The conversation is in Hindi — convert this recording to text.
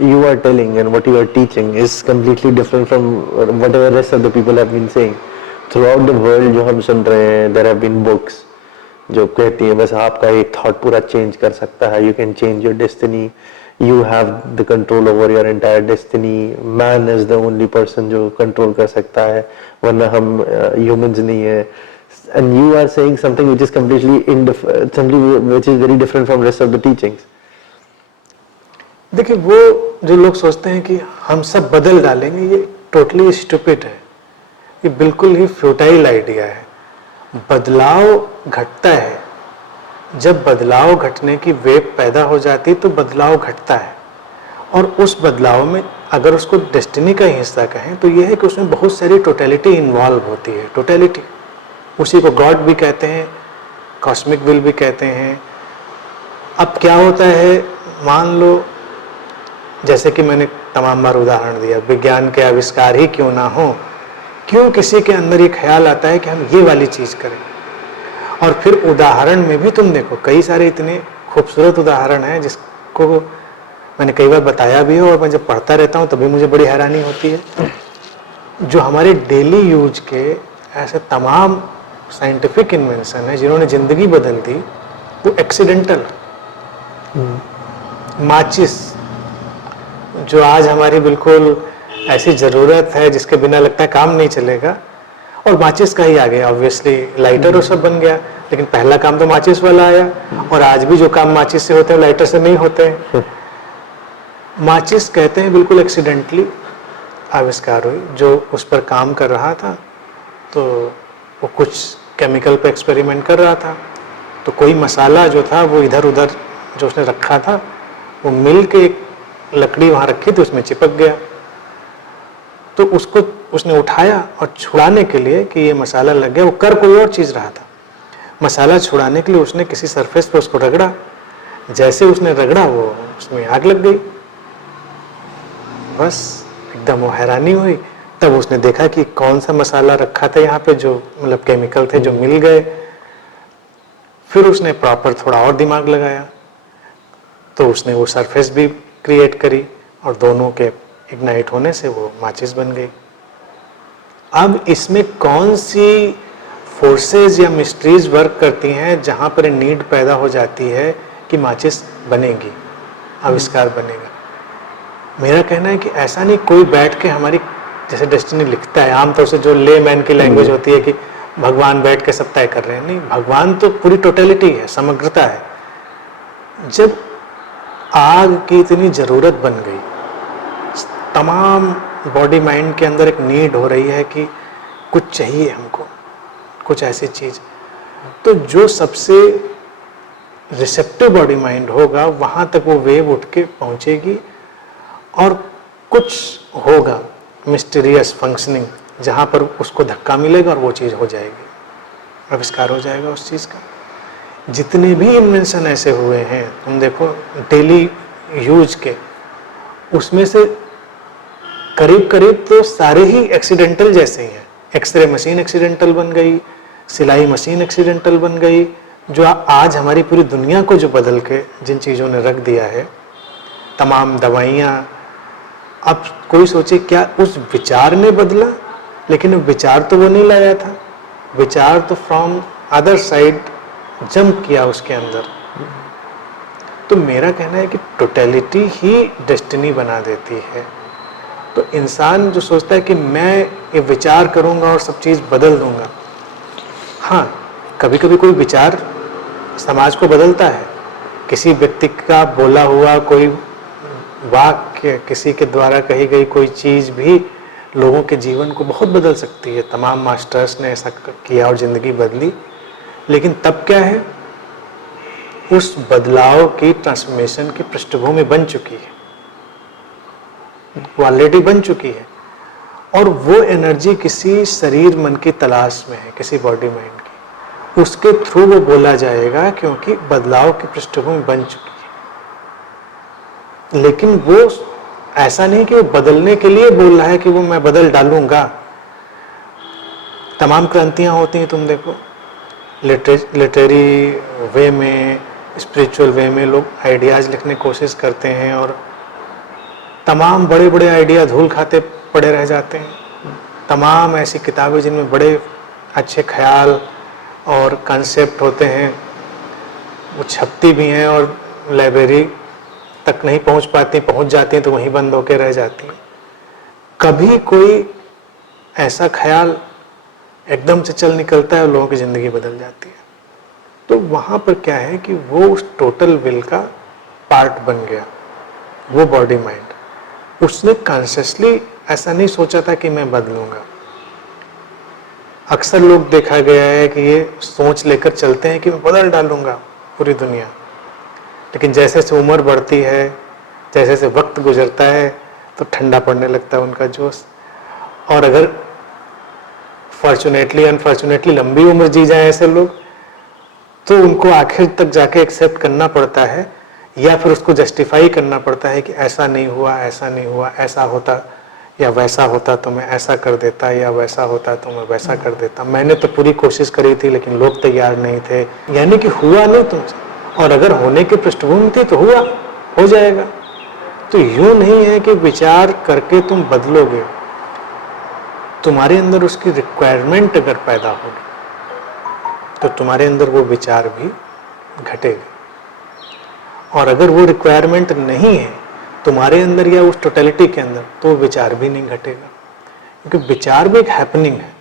you are telling and what you are teaching is completely different from whatever rest of the people have been saying. Throughout the world जो हम सुन रहे हैं, there have been books जो कहती है बस आपका एक थॉट पूरा चेंज कर सकता है, you can change your destiny, you have the control over your entire destiny, man is the only person जो कंट्रोल कर सकता है, वरना हम ह्यूमंस नहीं है. And you are saying something which is something which is very different from rest of the teachings. देखिए, वो जो लोग सोचते हैं कि हम सब बदल डालेंगे, ये टोटली स्टूपिड है, ये बिल्कुल ही फ्यूटाइल आइडिया है. बदलाव घटता है, जब बदलाव घटने की वेव पैदा हो जाती तो बदलाव घटता है. और उस बदलाव में अगर उसको डेस्टिनी का हिस्सा कहें तो यह है कि उसमें बहुत सारी टोटलिटी इन्वॉल्व होती है. टोटलिटी, उसी को गॉड भी कहते हैं, कॉस्मिक विल भी कहते हैं. अब क्या होता है, मान लो जैसे कि मैंने तमाम बार उदाहरण दिया, विज्ञान के आविष्कार ही क्यों ना हो, क्यों किसी के अंदर ये ख्याल आता है कि हम ये वाली चीज़ करें. और फिर उदाहरण में भी तुम देखो, कई सारे इतने खूबसूरत उदाहरण हैं जिसको मैंने कई बार बताया भी है, और मैं जब पढ़ता रहता हूँ तभी मुझे बड़ी हैरानी होती है. जो हमारे डेली यूज के ऐसे तमाम साइंटिफिक इन्वेंशन है जिन्होंने ज़िंदगी बदल दी, वो एक्सीडेंटल. माचिस, जो आज हमारी बिल्कुल ऐसी ज़रूरत है जिसके बिना लगता है काम नहीं चलेगा, और माचिस का ही आ गया. ऑब्वियसली लाइटर और सब बन गया, लेकिन पहला काम तो माचिस वाला आया. और आज भी जो काम माचिस से होते हैं लाइटर से नहीं होते हैं. माचिस कहते हैं बिल्कुल एक्सीडेंटली आविष्कार हुई. जो उस पर काम कर रहा था तो वो कुछ केमिकल पे एक्सपेरिमेंट कर रहा था, तो कोई मसाला जो था वो इधर उधर जो उसने रखा था वो मिल के एक लकड़ी वहाँ रखी थी उसमें चिपक गया. तो उसको उसने उठाया और छुड़ाने के लिए कि ये मसाला लग गया, वो कर कोई और चीज़ रहा था. मसाला छुड़ाने के लिए उसने किसी सरफेस पे उसको रगड़ा. जैसे उसने रगड़ा वो उसमें आग लग गई. बस एकदम वो हैरानी हुई. तब उसने देखा कि कौन सा मसाला रखा था यहाँ पे, जो मतलब केमिकल थे जो मिल गए. फिर उसने प्रॉपर थोड़ा और दिमाग लगाया तो उसने वो सरफेस भी क्रिएट करी, और दोनों के इग्नाइट होने से वो माचिस बन गई. अब इसमें कौन सी फोर्सेस या मिस्ट्रीज वर्क करती हैं जहाँ पर नीड पैदा हो जाती है कि माचिस बनेगी, आविष्कार बनेगा. मेरा कहना है कि ऐसा नहीं कोई बैठ के हमारी जैसे डेस्टिनी लिखता है. आमतौर से जो ले मैन की लैंग्वेज होती है कि भगवान बैठ के सब तय कर रहे हैं, नहीं, भगवान तो पूरी टोटलिटी है, समग्रता है. जब आग की इतनी ज़रूरत बन गई, तमाम बॉडी माइंड के अंदर एक नीड हो रही है कि कुछ चाहिए हमको, कुछ ऐसी चीज़, तो जो सबसे रिसेप्टिव बॉडी माइंड होगा वहाँ तक वो वेव उठ के पहुँचेगी और कुछ होगा मिस्टीरियस फंक्शनिंग जहाँ पर उसको धक्का मिलेगा और वो चीज़ हो जाएगी, आविष्कार हो जाएगा उस चीज़ का. जितने भी इन्वेंशन ऐसे हुए हैं तुम देखो डेली यूज के, उसमें से करीब करीब तो सारे ही एक्सीडेंटल जैसे ही हैं. एक्सरे मशीन एक्सीडेंटल बन गई, सिलाई मशीन एक्सीडेंटल बन गई, जो आज हमारी पूरी दुनिया को जो बदल के जिन चीज़ों ने रख दिया है, तमाम दवाइयाँ. अब कोई सोचे क्या उस विचार ने बदला, लेकिन विचार तो वो नहीं लाया था, विचार तो फ्रॉम अदर साइड जंप किया उसके अंदर. तो मेरा कहना है कि टोटलिटी ही डेस्टिनी बना देती है. तो इंसान जो सोचता है कि मैं ये विचार करूंगा और सब चीज़ बदल दूंगा, हाँ, कभी कभी कोई विचार समाज को बदलता है. किसी व्यक्ति का बोला हुआ कोई वाक्य, किसी के द्वारा कही गई कोई चीज़ भी लोगों के जीवन को बहुत बदल सकती है. तमाम मास्टर्स ने ऐसा किया और ज़िंदगी बदली. लेकिन तब क्या है, उस बदलाव की ट्रांसफॉर्मेशन की पृष्ठभूमि बन चुकी है, वो ऑलरेडी बन चुकी है. और वो एनर्जी किसी शरीर मन की तलाश में है, किसी बॉडी माइंड की, उसके थ्रू वो बोला जाएगा क्योंकि बदलाव की पृष्ठभूमि बन चुकी है. लेकिन वो ऐसा नहीं कि वो बदलने के लिए बोल रहा है कि वो मैं बदल डालूंगा. तमाम क्रांतियां होती हैं, तुम देखो लिटरेरी वे में, स्पिरिचुअल वे में लोग आइडियाज़ लिखने की कोशिश करते हैं और तमाम बड़े बड़े आइडिया धूल खाते पड़े रह जाते हैं। तमाम ऐसी किताबें जिनमें बड़े अच्छे ख्याल और कंसेप्ट होते हैं, वो छपती भी हैं और लाइब्रेरी तक नहीं पहुंच पाती, पहुंच जाती हैं तो वहीं बंद होकर रह जाती हैं। कभी कोई ऐसा ख्याल एकदम से चल निकलता है और लोगों की ज़िंदगी बदल जाती है। तो वहाँ पर क्या है कि वो उस टोटल विल का पार्ट बन गया, वो बॉडी माइंड। उसने कॉन्शियसली ऐसा नहीं सोचा था कि मैं बदलूंगा। अक्सर लोग देखा गया है कि ये सोच लेकर चलते हैं कि मैं बदल डालूंगा पूरी दुनिया, लेकिन जैसे जैसे उम्र बढ़ती है, जैसे जैसे वक्त गुजरता है, तो ठंडा पड़ने लगता है उनका जोश। और अगर फॉर्चुनेटली अनफॉर्चुनेटली लंबी उम्र जी जाए ऐसे लोग, तो उनको आखिर तक जाके एक्सेप्ट करना पड़ता है या फिर उसको जस्टिफाई करना पड़ता है कि ऐसा नहीं हुआ, ऐसा नहीं हुआ, ऐसा होता या वैसा होता तो मैं ऐसा कर देता, या वैसा होता तो मैं वैसा कर देता। मैंने तो पूरी कोशिश करी थी लेकिन लोग तैयार नहीं थे। यानी कि हुआ नहीं तुमसे, और अगर होने की पृष्ठभूमि थी तो हुआ, हो जाएगा। तो यूं नहीं है कि विचार करके तुम बदलोगे। तुम्हारे अंदर उसकी रिक्वायरमेंट अगर पैदा होगी तो तुम्हारे अंदर वो विचार भी घटेगा। और अगर वो रिक्वायरमेंट नहीं है तुम्हारे अंदर या उस टोटलिटी के अंदर, तो विचार भी नहीं घटेगा। क्योंकि विचार भी एक हैपनिंग है।